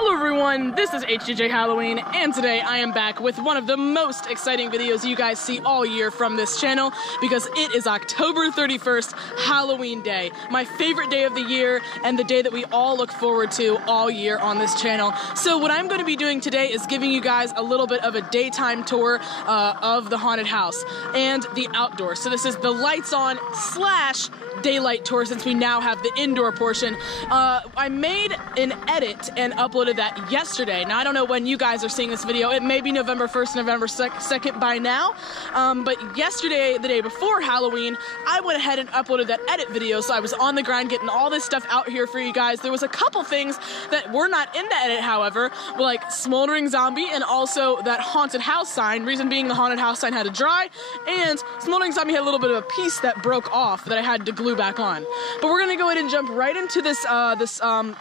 Hello everyone, this is HJJ Halloween, and today I am back with one of the most exciting videos you guys see all year from this channel, because it is October 31st, Halloween Day, my favorite day of the year, and the day that we all look forward to all year on this channel. So what I'm going to be doing today is giving you guys a little bit of a daytime tour of the haunted house, and the outdoors. So this is the lights on / daylight tour, since we now have the indoor portion. I made an edit and uploaded that yesterday. Now I don't know when you guys are seeing this video. It may be November 1st, November 2nd by now. But yesterday, the day before Halloween, I went ahead and uploaded that edit video. So I was on the grind getting all this stuff out here for you guys. There was a couple things that were not in the edit, however, like smoldering zombie and also that haunted house sign. Reason being, the haunted house sign had to dry, and smoldering zombie had a little bit of a piece that broke off that I had to glue back on. But we're gonna go ahead and jump right into this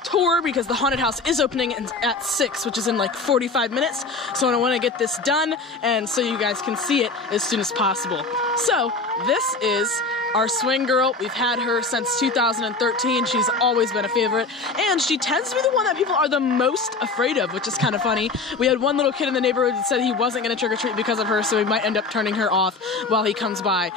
tour, because the haunted house is opening at 6, which is in like 45 minutes. So I want to get this done, and so you guys can see it as soon as possible. So this is our swing girl. We've had her since 2013. She's always been a favorite, and she tends to be the one that people are the most afraid of, which is kind of funny. We had one little kid in the neighborhood that said he wasn't going to trick-or-treat because of her, so we might end up turning her off while he comes by.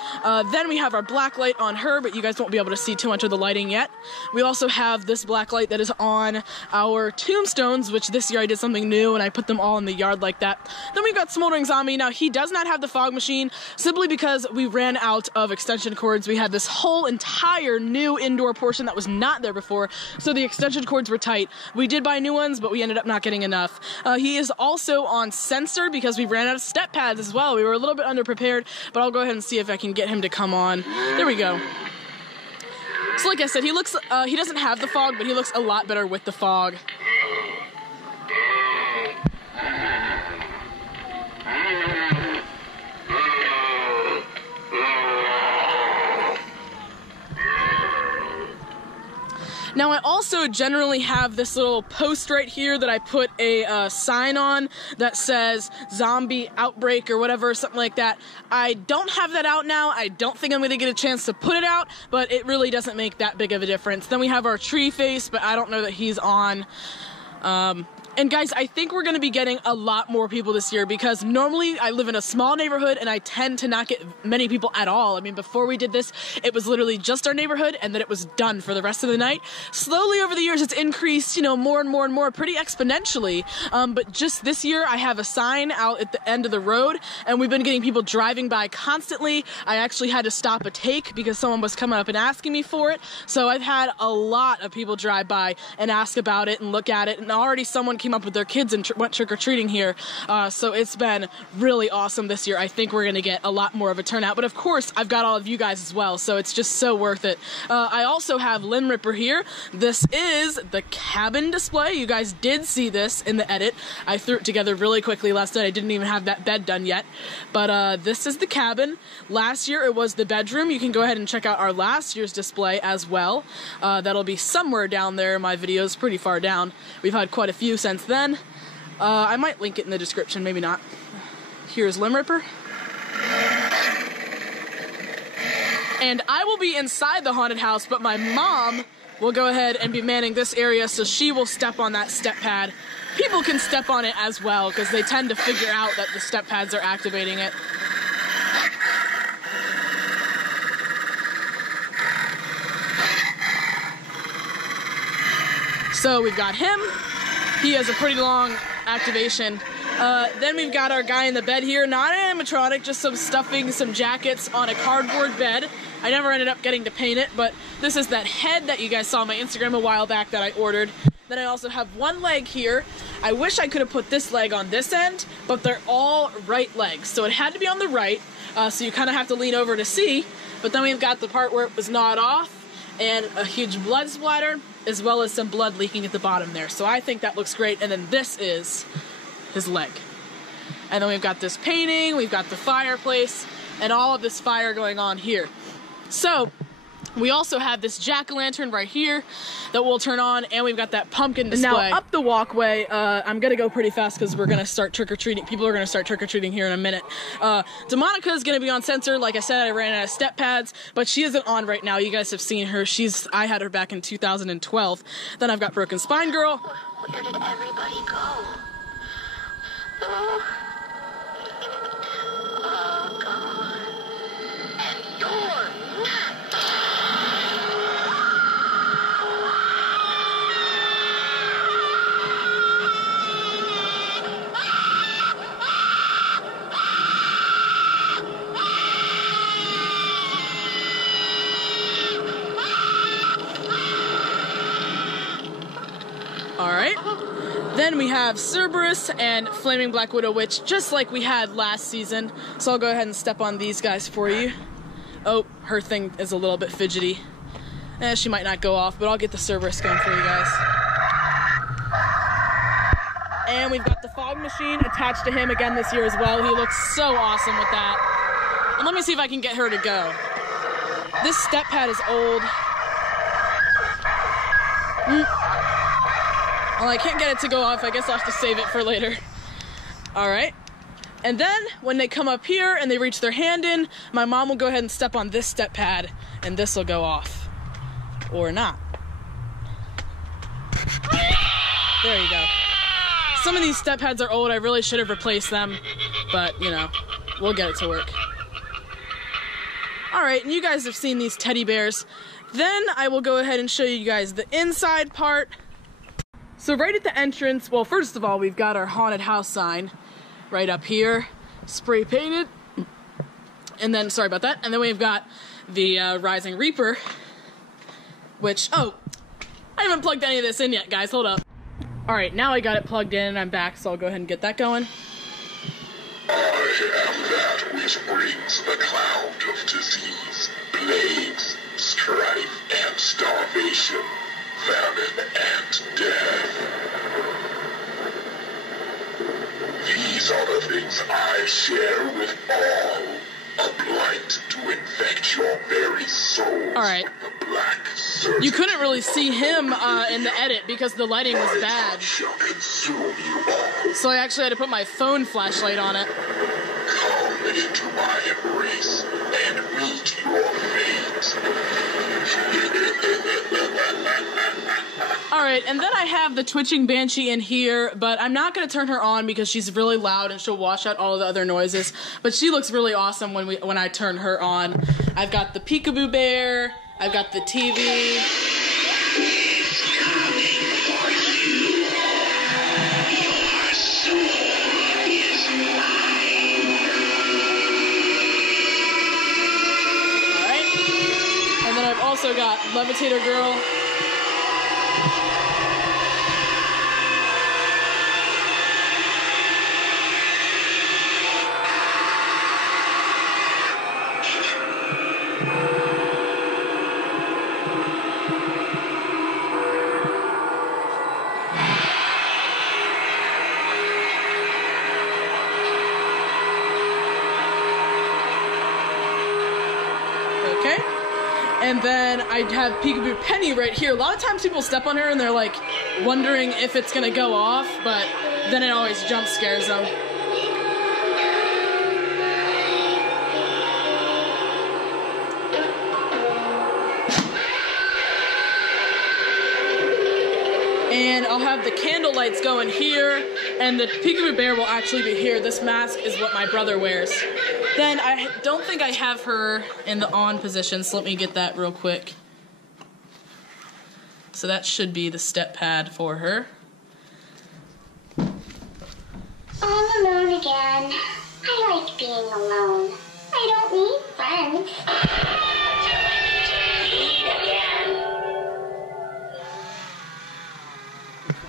Then we have our black light on her, but you guys won't be able to see too much of the lighting yet. We also have this black light that is on our tombstones, which this year I did something new, and I put them all in the yard like that. Then we've got smoldering zombie. Now, he does not have the fog machine, simply because we ran out of extension cords. We had this whole entire new indoor portion that was not there before, so the extension cords were tight. We did buy new ones, but we ended up not getting enough. He is also on sensor because we ran out of step pads as well. We were a little bit underprepared, but I'll go ahead and see if I can get him to come on. There we go. So like I said, he doesn't have the fog, but he looks a lot better with the fog. Now, I also generally have this little post right here that I put a sign on that says zombie outbreak or whatever, something like that. I don't have that out now. I don't think I'm going to get a chance to put it out, but it really doesn't make that big of a difference. Then we have our tree face, but I don't know that he's on. And guys, I think we're going to be getting a lot more people this year, because normally I live in a small neighborhood and I tend to not get many people at all. I mean, before we did this, it was literally just our neighborhood, and then it was done for the rest of the night. Slowly over the years, it's increased, you know, more and more and more, pretty exponentially. But just this year, I have a sign out at the end of the road, and we've been getting people driving by constantly. I actually had to stop a take because someone was coming up and asking me for it. So I've had a lot of people drive by and ask about it and look at it, and already someone came up with their kids and went trick-or-treating here. So it's been really awesome this year. I think we're going to get a lot more of a turnout. But of course, I've got all of you guys as well, so it's just so worth it. I also have Limb Ripper here. This is the cabin display. You guys did see this in the edit. I threw it together really quickly last night. I didn't even have that bed done yet. But this is the cabin. Last year it was the bedroom. You can go ahead and check out our last year's display as well. That'll be somewhere down there in my videos, pretty far down. We've had quite a few since then. I might link it in the description, maybe not. Here's Limb Ripper. And I will be inside the haunted house, but my mom will go ahead and be manning this area, so she will step on that step pad. People can step on it as well, because they tend to figure out that the step pads are activating it. So we've got him. He has a pretty long activation. Then we've got our guy in the bed here, not an animatronic, just some stuffing, some jackets on a cardboard bed. I never ended up getting to paint it, but this is that head that you guys saw on my Instagram a while back that I ordered. Then I also have one leg here. I wish I could have put this leg on this end, but they're all right legs, so it had to be on the right, so you kind of have to lean over to see. But then we've got the part where it was gnawed off, and a huge blood splatter, as well as some blood leaking at the bottom there. So I think that looks great. And then this is his leg. And then we've got this painting, we've got the fireplace, and all of this fire going on here. So We also have this jack-o'-lantern right here that we'll turn on, and we've got that pumpkin display. Now, up the walkway, I'm gonna go pretty fast because we're gonna start trick-or-treating. People are gonna start trick-or-treating here in a minute. Demonica is gonna be on censor. Like I said, I ran out of step pads, but she isn't on right now. You guys have seen her. I had her back in 2012. Then I've got Broken Spine Girl. Where did everybody go? Oh, God. And you're not. Alright, then we have Cerberus and Flaming Black Widow Witch, just like we had last season. So I'll go ahead and step on these guys for you. Oh, her thing is a little bit fidgety. She might not go off, but I'll get the Cerberus going for you guys. And we've got the fog machine attached to him again this year as well. He looks so awesome with that. And let me see if I can get her to go. This step pad is old. Well, I can't get it to go off. I guess I'll have to save it for later. All right. And then when they come up here and they reach their hand in, my mom will go ahead and step on this step pad and this will go off. Or not. There you go. Some of these step pads are old. I really should have replaced them, but you know, we'll get it to work. All right, and you guys have seen these teddy bears. Then I will go ahead and show you guys the inside part. So right at the entrance, well, first of all, we've got our haunted house sign right up here, spray painted. And then, sorry about that. And then we've got the Rising Reaper, which, oh, I haven't plugged any of this in yet, guys, hold up. All right, now I got it plugged in and I'm back, so I'll go ahead and get that going. I am that which brings the cloud of disease, plagues, strife, and starvation, famine, and death. These are the things I share with all, a blight to infect your very soul. All right. The black serpent. You couldn't really see him in the edit because the lighting was bad. Shall consume you all. So I actually had to put my phone flashlight on it. Come into my embrace and meet your fate. Alright, and then I have the twitching banshee in here, but I'm not going to turn her on because she's really loud and she'll wash out all of the other noises. But she looks really awesome when I turn her on. I've got the peekaboo bear, I've got the TV. I've also got Levitator Girl. Okay. And then I have Peekaboo Penny right here. A lot of times people step on her and they're like wondering if it's gonna go off, but then it always jump scares them. And I'll have the candle lights going here, and the Peekaboo Bear will actually be here. This mask is what my brother wears. Then I don't think I have her in the on position, so let me get that real quick. So that should be the step pad for her. All alone again. I like being alone. I don't need friends.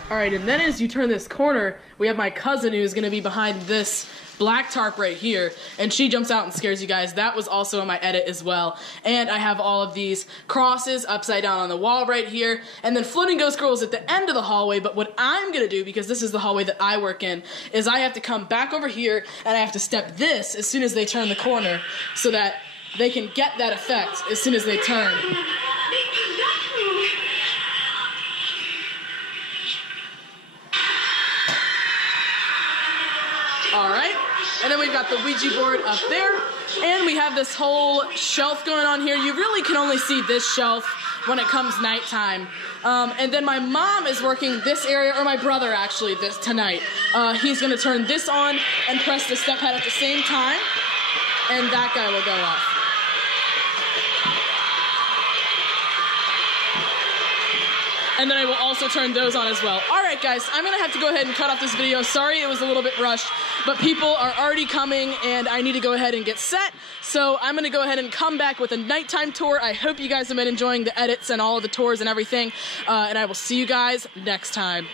Alright, and then as you turn this corner, we have my cousin who's going to be behind this black tarp right here, and she jumps out and scares you guys. That was also in my edit as well. And I have all of these crosses upside down on the wall right here, and then Floating Ghost Girl is at the end of the hallway. But what I'm going to do, because this is the hallway that I work in, is I have to come back over here, and I have to step this as soon as they turn the corner, so that they can get that effect as soon as they turn. All right, and then we've got the Ouija board up there, and we have this whole shelf going on here. You really can only see this shelf when it comes nighttime. And then my mom is working this area, or my brother actually, tonight. He's gonna turn this on and press the step pad at the same time, and that guy will go off. And then I will also turn those on as well. All right, guys, I'm gonna have to go ahead and cut off this video. Sorry it was a little bit rushed, but people are already coming and I need to go ahead and get set. So I'm gonna go ahead and come back with a nighttime tour. I hope you guys have been enjoying the edits and all of the tours and everything. And I will see you guys next time.